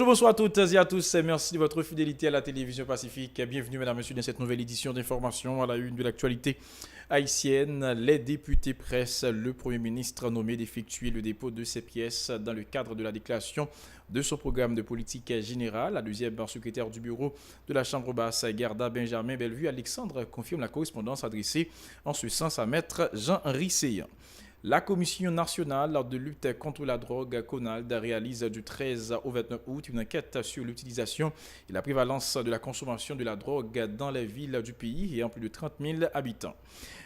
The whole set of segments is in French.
Bonjour, bonsoir à toutes et à tous. Merci de votre fidélité à la télévision Pacifique. Bienvenue, mesdames, messieurs, dans cette nouvelle édition d'information à la une de l'actualité haïtienne. Les députés pressent le Premier ministre nommé d'effectuer le dépôt de ses pièces dans le cadre de la déclaration de son programme de politique générale. La deuxième secrétaire du bureau de la Chambre basse, Garda Benjamin Bellevue Alexandre, confirme la correspondance adressée en ce sens à Maître Jean-Henri Seyan. La Commission nationale de lutte contre la drogue, CONALD, réalise du 13 au 29 août une enquête sur l'utilisation et la prévalence de la consommation de la drogue dans les villes du pays ayant plus de 30 000 habitants.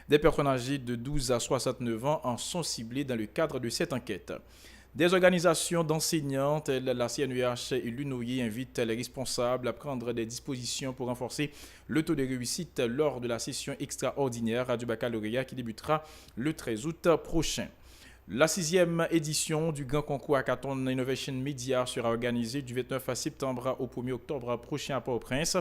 Des personnes âgées de 12 à 69 ans en sont ciblées dans le cadre de cette enquête. Des organisations d'enseignants telles la CNEH et l'UNOI invitent les responsables à prendre des dispositions pour renforcer le taux de réussite lors de la session extraordinaire du baccalauréat qui débutera le 13 août prochain. La 6e édition du Grand Concours Hackathon Innovation Media sera organisée du 29 septembre au 1er octobre prochain à Port-au-Prince.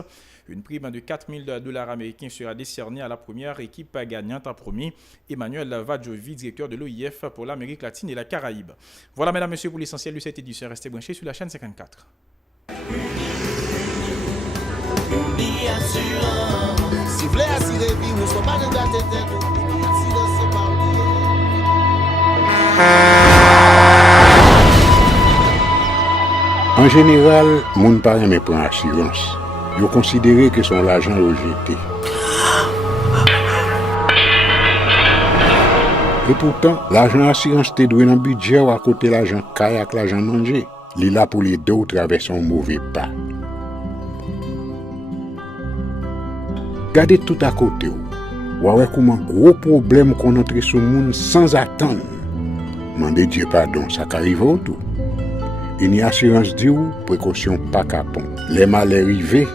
Une prime de 4 000 $ américains sera décernée à la première équipe gagnante en premier, Emmanuel Vadjovi, directeur de l'OIF pour l'Amérique latine et la Caraïbe. Voilà, mesdames, messieurs, pour l'essentiel de cette édition. Restez branchés sur la chaîne 54. En général, moun pa reme pran assurance. Yo considéré que son l'argent rejeté. Et pourtant, l'argent assurance te doué dans budget ou à côté l'argent caille avec l'argent manger. Li là pour les deux traverser un mauvais pas. Gardez tout à côté ou. Ouais comment gros problème qu'on entre sur monde sans attendre. Mandez Dieu pardon, ça qu'arrive au tout. Une assurance dit ou précaution pas capon. Les mal arrivés,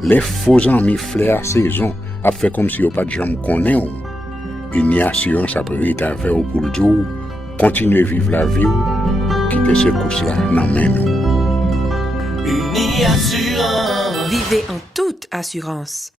les faux amis flair à saison a fait comme si on pas de jambe connaît ou. Une assurance après rétaver ou pour le dire continuer vivre la vie ou quitter ce course là nan men nous. Uni Assurance. Vivez en toute assurance.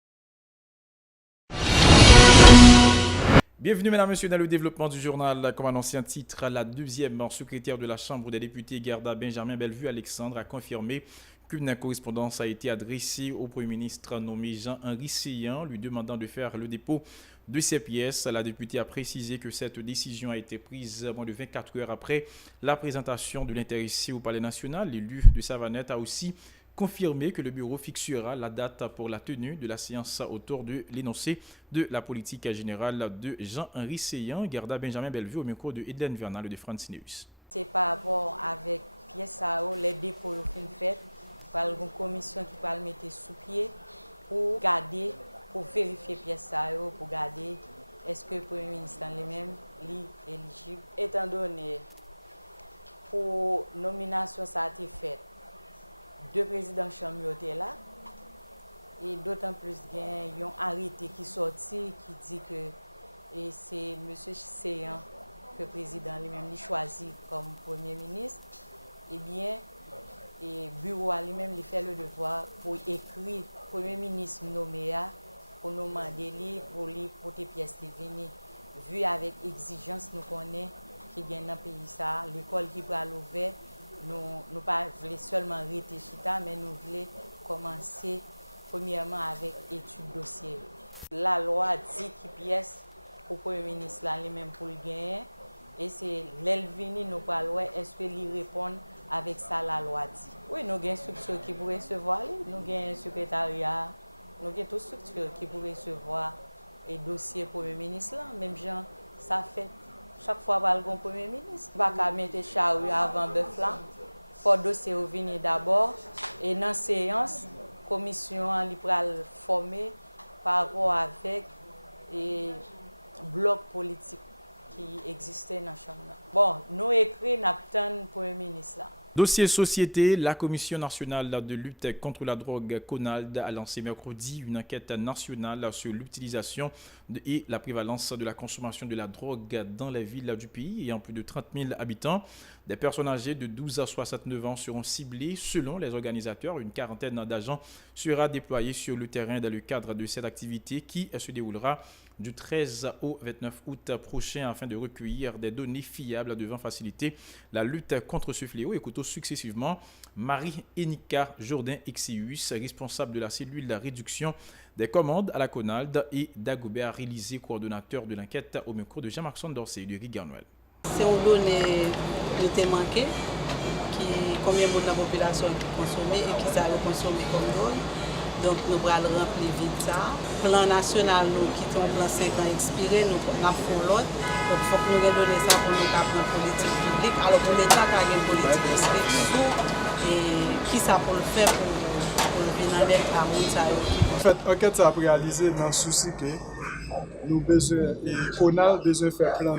Bienvenue, mesdames, messieurs, dans le développement du journal. Comme annoncé en titre, la deuxième secrétaire de la Chambre des députés, Garda Benjamin Bellevue Alexandre, a confirmé qu'une correspondance a été adressée au Premier ministre nommé Jean-Henri Seyan, lui demandant de faire le dépôt de ses pièces. La députée a précisé que cette décision a été prise moins de 24 heures après la présentation de l'intéressé au Palais national. L'élu de Savanette a aussi confirmé que le bureau fixera la date pour la tenue de la séance autour de l'énoncé de la politique générale de Jean-Henri Seyan. Garda Benjamin Bellevue au micro de Edlen Vernal de France News. C'est par rapport avec pièces les dépôts au fin fait, par une commission qui va le mettre sous pied pour garder, pour vérifier pièces pour garder est-ce que le Premier ministre lui-même est éligible. Étant donné pour nomination ça a été faite, deux présidents chambre étaient là et d'autant plus il y a un arrêté qui sorti qui dit que c'est M. Seyan que le président lui-même lui choisi comme Premier ministre. Eh bien, le bureau lui-même lui fait le devoir pour écrire Premier ministre nommé pour nous demander pour lui porter pièce de venir. Vu avec exigence nous connaît qui gagne dans le pays ça, l'école qui va l'ouvrir. Nous pas voulons seulement arrêter chita, mais nous voulons commencer premièrement avec étude dossier. La loi dit qui pièce pour le Premier ministre lui-même pour le gagner. Et c'est l'elvini nous parlons, est-ce qu'il répond avec ça la loi dit. Oui, nous avons une structure qui pourrait recevoir, nous avons un secrétariat, nous avons toute structure qui pourrait recevoir et dossier Premier ministre là, même gens ça fait. Chaque fois que le Premier ministre, il ne va pas mettre charrue avant bœuf là. Il faut dossier venir d'abord. Et dans la séance, la commission va former par rapport avec le bloc politique qui existait dans la Chambre. Bon, nous écrivons, nous attendons le Premier ministre là. Dossier société, la Commission nationale de lutte contre la drogue, CONALD, a lancé mercredi une enquête nationale sur l'utilisation et la prévalence de la consommation de la drogue dans les villes du pays ayant plus de 30 000 habitants. Des personnes âgées de 12 à 69 ans seront ciblées selon les organisateurs. Une quarantaine d'agents sera déployée sur le terrain dans le cadre de cette activité qui se déroulera du 13 au 29 août prochain afin de recueillir des données fiables devant faciliter la lutte contre ce fléau. Écoutons successivement Marie-Enika Jourdain-Exius, responsable de la cellule de la réduction des commandes à la CONALD, et Dagobert Élysée, coordonnateur de l'enquête au micro de Jean-Marc Dorsey et de Rick Garnuel. C'est une donnée de thé manqué, combien de la population qui consomme et qui ça consomme comme drogue. Donc nous allons remplir vite ça. Plan national, nous quittons le plan 5 ans expiré, nous avons l'autre. Donc il faut que nous donnions ça pour nous prendre une politique publique. Alors pour l'État qui a une politique publique, et qui ça pour le faire pour le venir avec à Mounsaïo. En fait, l'enquête a réalisé dans le souci que nous besoin et CONAL besoin de faire plan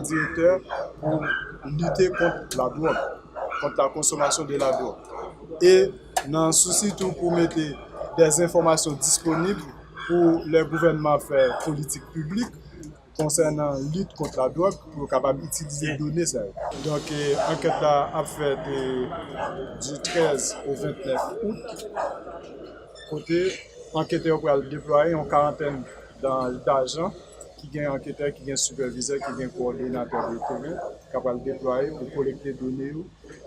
directeur pour lutter contre la drogue, contre la consommation de la drogue. Et dans le souci tout pour mettre des informations disponibles pour le gouvernement faire politique publique concernant la lutte contre la drogue pour capable d'utiliser les données. Donc l'enquête a fait du 13 au 29 août. Côté enquêteur pour déployer une quarantaine d'agents qui ont enquêteur, qui ont superviseur, qui ont coordonnateur de terrain, capable de déployer pour collecter des données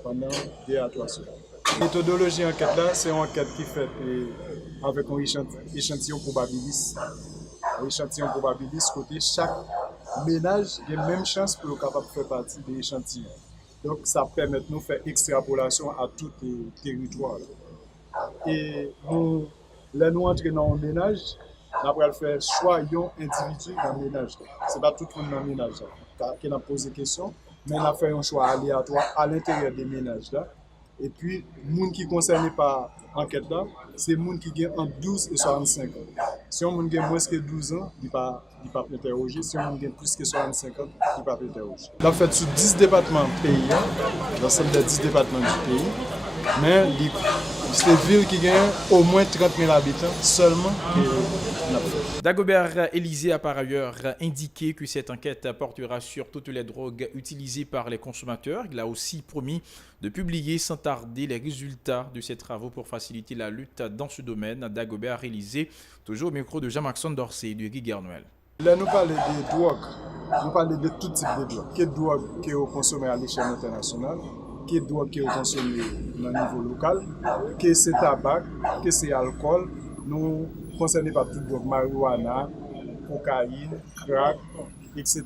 pendant 2 à 3 semaines. La méthodologie d'enquête là, c'est une enquête qui est faite avec un échantillon probabiliste. Un échantillon probabiliste, côté chaque ménage a la même chance pour être capable de faire partie de l'échantillon. Donc ça permet de nous faire extrapolation à tout le territoire. Et là, nous entrons dans un ménage, nous allons faire choix d'un individu dans le ménage. Ce n'est pas tout le monde dans le ménage qui a posé question, mais on a fait un choix aléatoire à l'intérieur des ménages. Et puis, les gens qui sont concernés par l'enquête, c'est les gens qui ont entre 12 et 65 ans. Si on a moins que 12 ans, il ne peut pas interroger. Si on a plus que 65 ans, il ne peut pas interroger. On a fait sur 10 départements du pays, l'ensemble des 10 départements du pays. Mais c'est une ville qui gagne au moins 30 000 habitants seulement. Dagobert Élysée a par ailleurs indiqué que cette enquête portera sur toutes les drogues utilisées par les consommateurs. Il a aussi promis de publier sans tarder les résultats de ces travaux pour faciliter la lutte dans ce domaine. Dagobert Élysée, toujours au micro de Jean-Marc Dorsey et de Guy Garnuel. Là, nous parlons de drogues. Nous parlons de tout type de drogue. Quelle drogue qui est consommée à l'échelle internationale, quelle drogue qui est consommée au niveau local, que c'est tabac, que c'est alcool. Nous concernés par toute drogue, marijuana, cocaïne, crack, etc.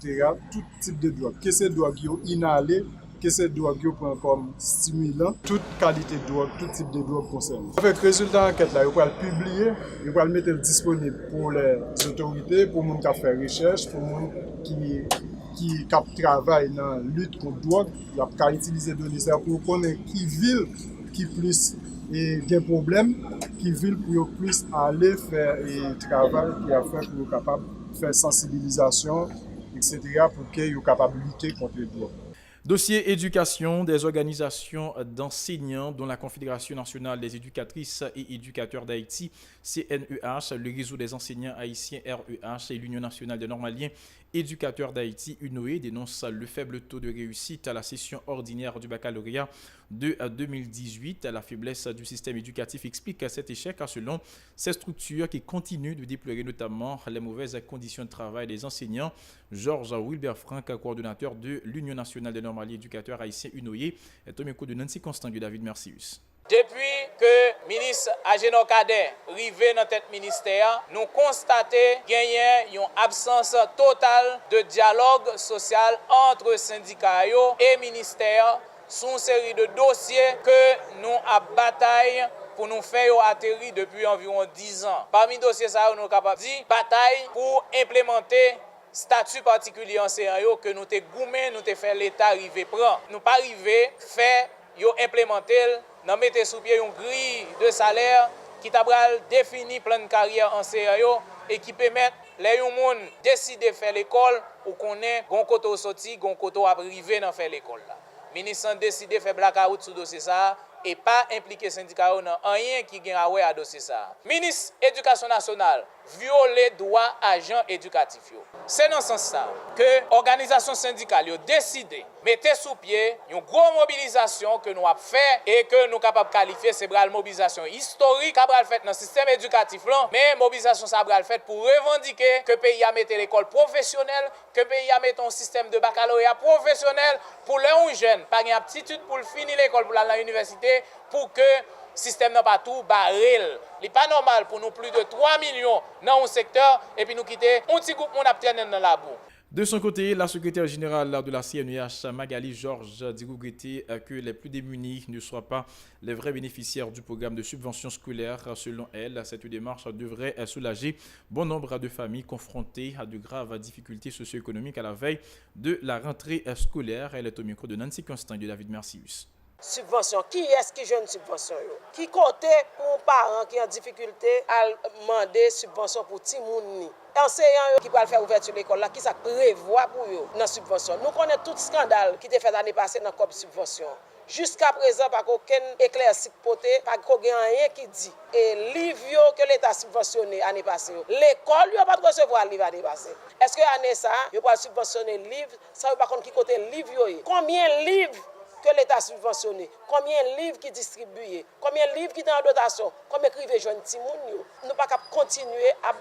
Tout type de drogue. Que ces drogues inhalées, que ces drogues comme stimulant, toute qualité de drogue, tout type de drogue concernée. Avec le résultat de l'enquête, il va le publier, il va le mettre disponible pour les autorités, pour les gens qui font recherche, pour les gens qui travaillent dans la lutte contre la drogue. Il va utiliser des données pour connaître qui ville qui plus et des problèmes qui veulent pour plus aller faire un travail qui a fait pour être capable de faire sensibilisation, etc. pour qu'ils soient capables de lutter contre les drogues. Dossier éducation, des organisations d'enseignants dont la Confédération nationale des éducatrices et éducateurs d'Haïti, CNEH, le réseau des enseignants haïtiens REH et l'Union nationale des normaliens éducateurs d'Haïti, UNOE, dénoncent le faible taux de réussite à la session ordinaire du baccalauréat de 2018. La faiblesse du système éducatif explique cet échec selon ces structures qui continuent de déplorer notamment les mauvaises conditions de travail des enseignants. Georges Wilbert Franck, coordonnateur de l'Union nationale des normaliens éducateurs haïtiens UNOE, est au micro de Nancy Constant de David Mercius. Depuis que le ministre Ageno Cadet arrivé dans tête ministère, nous constatons qu'il y a une absence totale de dialogue social entre syndicats et ministère sur une série de dossiers que nous avons bataille pour nous faire atterrir depuis environ 10 ans. Parmi les dossiers, nous sommes capables de dire bataille pour implémenter statut particulier enseignant que nous avons goumé, nous avons fait l'État arriver prendre. Nous pas arrivé faire implémenter, nous mettons sous pied une grille de salaire qui t'a défini plan de carrière enseignant et qui permet les gens décider de faire l'école ou qu'on ait un côté sorti, un côté arrivé dans faire l'école là. Ministre a décidé de faire blackout sur dossier ça et pas impliquer syndicat dans rien qui gagne à dossier ça. Ministre Éducation nationale violer droit agents éducatifs. C'est dans ce sens ça que l'organisation syndicale a décidé mettez sous pied une grosse mobilisation que nous avons fait et que nous sommes capables de qualifier, c'est une mobilisation historique qui a fait dans le système éducatif, mais mobilisation ça a fait pour revendiquer que le pays a mis l'école professionnelle, que le pays a mis un système de baccalauréat professionnel pour les jeunes, pas une aptitude pour finir l'école pour aller à l'université, pour que le système n'a pas tout barré. Il n'est pas normal pour nous plus de 3 millions dans un secteur et puis nous quitter un petit groupe on a dans la boue. De son côté, la secrétaire générale de la CNUH, Magali Georges, dit regretter que les plus démunis ne soient pas les vrais bénéficiaires du programme de subvention scolaire. Selon elle, cette démarche devrait soulager bon nombre de familles confrontées à de graves difficultés socio-économiques à la veille de la rentrée scolaire. Elle est au micro de Nancy Constant et de David Mercius. Subvention. Qui est-ce qui joue une subvention? Qui côté pour un parent qui a en difficulté à demander subvention pour petit monde? Enseignants qui peuvent faire ouverture de l'école là, qui ça prévoit pour eux dans la subvention. Nous connaissons tout scandale qui a fait l'année passée dans la subvention. Jusqu'à présent, pas aucun éclairci poté, pas rien qui dit. Et livre que l'État subventionné l'année passée, l'école lui a pas de recevoir livre l'année passée. Est-ce que l'année ça, il va subventionner livre, ça veut pas contre qui côté livre? Combien de livres que l'État subventionné, combien de livres qui distribuent, combien de livres qui sont en dotation, combien écrivent jeunes Timoun. Nous ne pouvons pas continuer à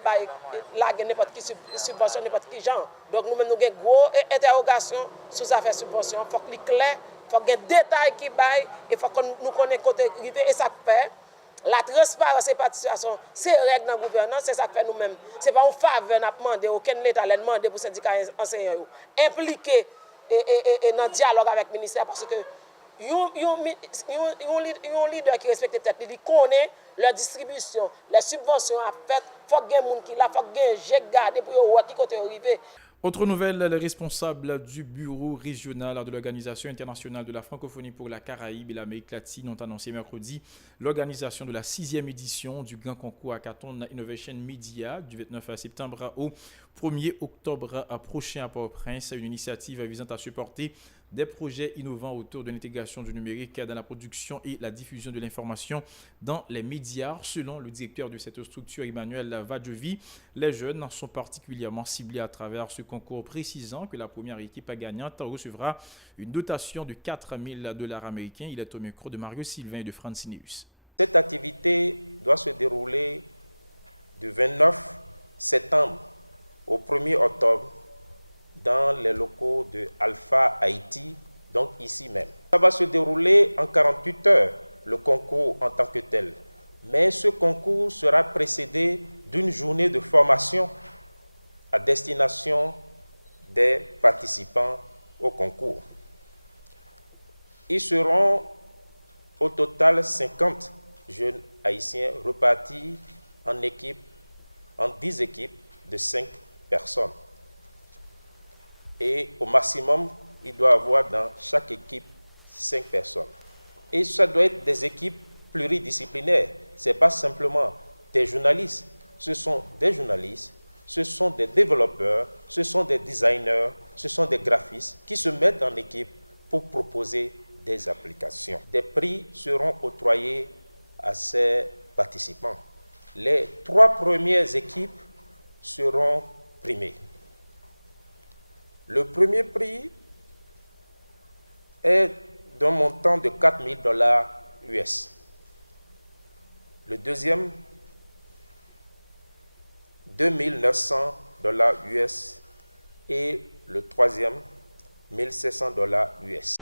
laguer n'importe qui subvention, n'importe qui genre. Donc nous avons une grosse interrogation sur ces affaires subvention. Il faut que c'est clair, il faut qu'il y ait des détails qui baillent, il faut que nous connaissions côté rivé et ça fait. La transparence et participation, c'est règle dans la gouvernance, c'est ça que fait nous-mêmes. Ce n'est pas une faveur à demander, aucun État l'a demandé pour les syndicats enseignants. Impliquer et dans le dialogue avec le ministère parce que un leader qui respecte peut-être, il connaît la distribution, les subventions à fait, il faut que les gens qui là, il faut que les gens gardent pour voir qui côté arrivé. Autre nouvelle, les responsables du bureau régional de l'Organisation internationale de la francophonie pour la Caraïbe et l'Amérique latine ont annoncé mercredi l'organisation de la 6e édition du grand concours Hackathon Innovation Media du 29 septembre au 1er octobre prochain à Port-au-Prince, une initiative visant à supporter des projets innovants autour de l'intégration du numérique dans la production et la diffusion de l'information dans les médias. Selon le directeur de cette structure, Emmanuel Vadjovi, les jeunes sont particulièrement ciblés à travers ce concours, précisant que la première équipe gagnante recevra une dotation de $4,000 américains. Il est au micro de Mario Sylvain et de Francineus. Cette activité doit se dérouler du 29 septembre au 1er octobre dans les locaux de Alpha Haïti, donc ici même. Ça va se dérouler en 48 heures, le concours en tant que tel. Mais ce concours sera précédé d'une journée de formation à destination des participants au concours. Ils seront au total 50 jeunes haïtiens repartis en 10 équipes de 5 personnes. Et au maximum, il doit y avoir dans chaque équipe 5 personnes. Et ça doit être des équipes pluridisciplinaires. Ce n'est pas simplement des journalistes. Ce sont des journalistes, ce sont des développeurs, ce sont des designers, ce sont des graphistes qui se mettent en équipe pour proposer des applications. Des prix seront octroyés à ces participants. Les 3 premières équipes seront primées. Le premier prix est d'un montant de $4,000 US. Le deuxième, $2,900 US. Et le troisième, $1,700 US.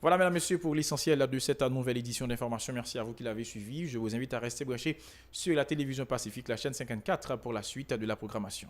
Voilà, mesdames, messieurs, pour l'essentiel de cette nouvelle édition d'information. Merci à vous qui l'avez suivi. Je vous invite à rester branchés sur la télévision Pacifique, la chaîne 54, pour la suite de la programmation.